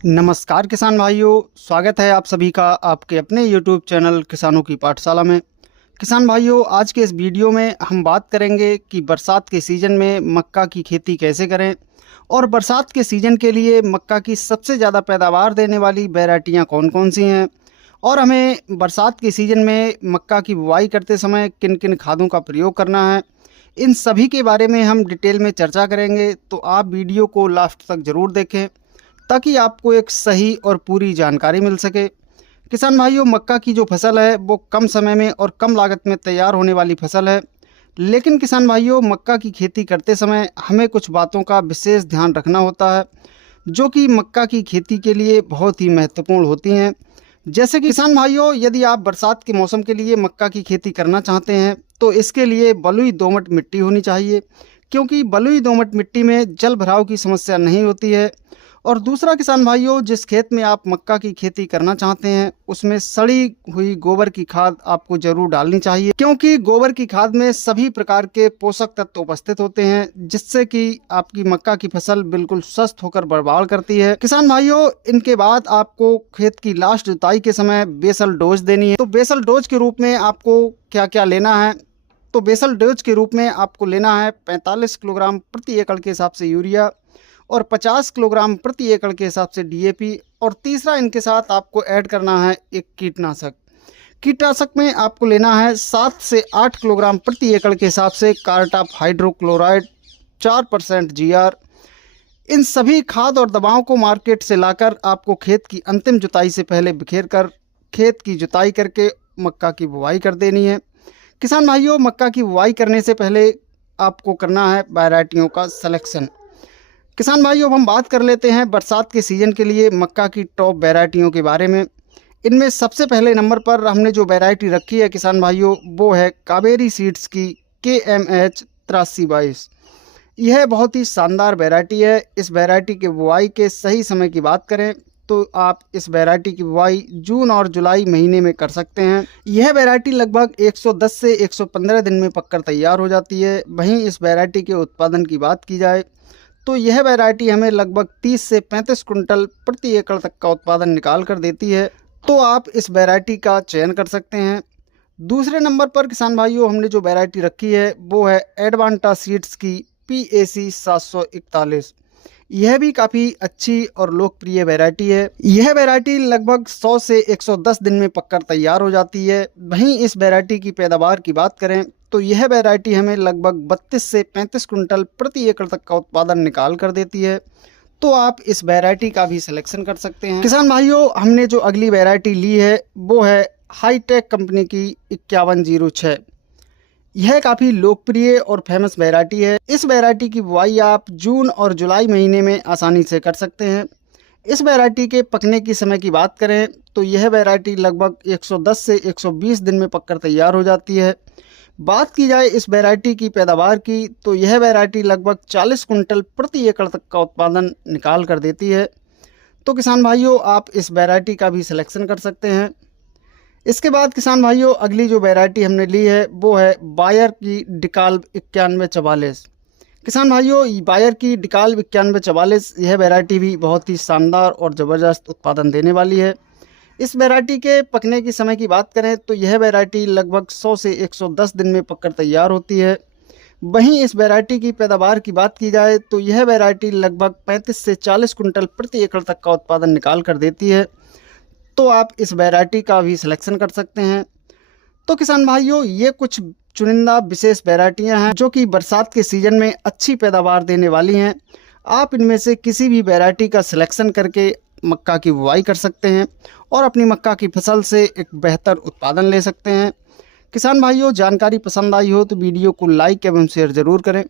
नमस्कार किसान भाइयों, स्वागत है आप सभी का आपके अपने YouTube चैनल किसानों की पाठशाला में। किसान भाइयों, आज के इस वीडियो में हम बात करेंगे कि बरसात के सीज़न में मक्का की खेती कैसे करें और बरसात के सीज़न के लिए मक्का की सबसे ज़्यादा पैदावार देने वाली वैरायटियाँ कौन कौन सी हैं और हमें बरसात के सीज़न में मक्का की बुवाई करते समय किन किन खादों का प्रयोग करना है। इन सभी के बारे में हम डिटेल में चर्चा करेंगे, तो आप वीडियो को लास्ट तक ज़रूर देखें ताकि आपको एक सही और पूरी जानकारी मिल सके। किसान भाइयों, मक्का की जो फसल है वो कम समय में और कम लागत में तैयार होने वाली फसल है, लेकिन किसान भाइयों, मक्का की खेती करते समय हमें कुछ बातों का विशेष ध्यान रखना होता है जो कि मक्का की खेती के लिए बहुत ही महत्वपूर्ण होती हैं। जैसे कि किसान भाइयों, यदि आप बरसात के मौसम के लिए मक्का की खेती करना चाहते हैं तो इसके लिए बलुई दोमट मिट्टी होनी चाहिए, क्योंकि बलुई दोमट मिट्टी में जल भराव की समस्या नहीं होती है। और दूसरा किसान भाइयों, जिस खेत में आप मक्का की खेती करना चाहते हैं उसमें सड़ी हुई गोबर की खाद आपको जरूर डालनी चाहिए, क्योंकि गोबर की खाद में सभी प्रकार के पोषक तत्व उपस्थित होते हैं जिससे कि आपकी मक्का की फसल बिल्कुल स्वस्थ होकर बर्बाद करती है। किसान भाइयों, इनके बाद आपको खेत की लास्ट जुताई के समय बेसल डोज देनी है। तो बेसल डोज के रूप में आपको क्या क्या लेना है, तो बेसल डोज के रूप में आपको लेना है 45 किलोग्राम प्रति एकड़ के हिसाब से यूरिया और 50 किलोग्राम प्रति एकड़ के हिसाब से डीएपी, और तीसरा इनके साथ आपको ऐड करना है एक कीटनाशक। कीटनाशक में आपको लेना है 7 से 8 किलोग्राम प्रति एकड़ के हिसाब से कार्टाप हाइड्रोक्लोराइड 4% जीआर। इन सभी खाद और दवाओं को मार्केट से लाकर आपको खेत की अंतिम जुताई से पहले बिखेर कर खेत की जुताई करके मक्का की बुवाई कर देनी है। किसान भाइयों, मक्का की बुवाई करने से पहले आपको करना है वैरायटियों का सिलेक्शन। किसान भाइयों, अब हम बात कर लेते हैं बरसात के सीज़न के लिए मक्का की टॉप वैरायटियों के बारे में। इनमें सबसे पहले नंबर पर हमने जो वैरायटी रखी है किसान भाइयों, वो है कावेरी सीड्स की KMH 8322। यह बहुत ही शानदार वैरायटी है। इस वैरायटी के बुआई के सही समय की बात करें तो आप इस वैरायटी की बुआई जून और जुलाई महीने में कर सकते हैं। यह वैरायटी लगभग 110 से 115 दिन में पककर तैयार हो जाती है। वहीं इस वैरायटी के उत्पादन की बात की जाए तो यह वैरायटी हमें लगभग 30 से 35 कुंटल प्रति एकड़ तक का उत्पादन निकाल कर देती है, तो आप इस वैरायटी का चयन कर सकते हैं। दूसरे नंबर पर किसान भाइयों, हमने जो वैरायटी रखी है वो है एडवांटा सीड्स की PAC 741। यह भी काफ़ी अच्छी और लोकप्रिय वैरायटी है। यह वैरायटी लगभग 100 से 110 दिन में पककर तैयार हो जाती है। वहीं इस वैरायटी की पैदावार की बात करें तो यह वैरायटी हमें लगभग 32 से 35 कुंटल प्रति एकड़ तक का उत्पादन निकाल कर देती है, तो आप इस वैरायटी का भी सिलेक्शन कर सकते हैं। किसान भाइयों, हमने जो अगली वैरायटी ली है वो है हाईटेक कंपनी की 5106। यह काफ़ी लोकप्रिय और फेमस वैरायटी है। इस वैरायटी की बुआई आप जून और जुलाई महीने में आसानी से कर सकते हैं। इस वैरायटी के पकने की समय की बात करें तो यह वैरायटी लगभग 110 से 120 दिन में पककर तैयार हो जाती है। बात की जाए इस वैरायटी की पैदावार की तो यह वैरायटी लगभग 40 कुंटल प्रति एकड़ तक का उत्पादन निकाल कर देती है, तो किसान भाइयों आप इस वैरायटी का भी सिलेक्शन कर सकते हैं। इसके बाद किसान भाइयों, अगली जो वैरायटी हमने ली है वो है बायर की डिकाल्ब 9144। किसान भाइयों, बायर की डिकाल्ब 9144 यह वैरायटी भी बहुत ही शानदार और ज़बरदस्त उत्पादन देने वाली है। इस वैरायटी के पकने की समय की बात करें तो यह वैरायटी लगभग 100 से 110 दिन में पककर तैयार होती है। वहीं इस वैरायटी की पैदावार की बात की जाए तो यह वैरायटी लगभग 35 से 40 कुंटल प्रति एकड़ तक का उत्पादन निकाल कर देती है, तो आप इस वैरायटी का भी सिलेक्शन कर सकते हैं। तो किसान भाइयों, ये कुछ चुनिंदा विशेष वैरायटियां हैं जो कि बरसात के सीज़न में अच्छी पैदावार देने वाली हैं। आप इनमें से किसी भी वैरायटी का सिलेक्शन करके मक्का की बुवाई कर सकते हैं और अपनी मक्का की फसल से एक बेहतर उत्पादन ले सकते हैं। किसान भाइयों, जानकारी पसंद आई हो तो वीडियो को लाइक एवं शेयर ज़रूर करें।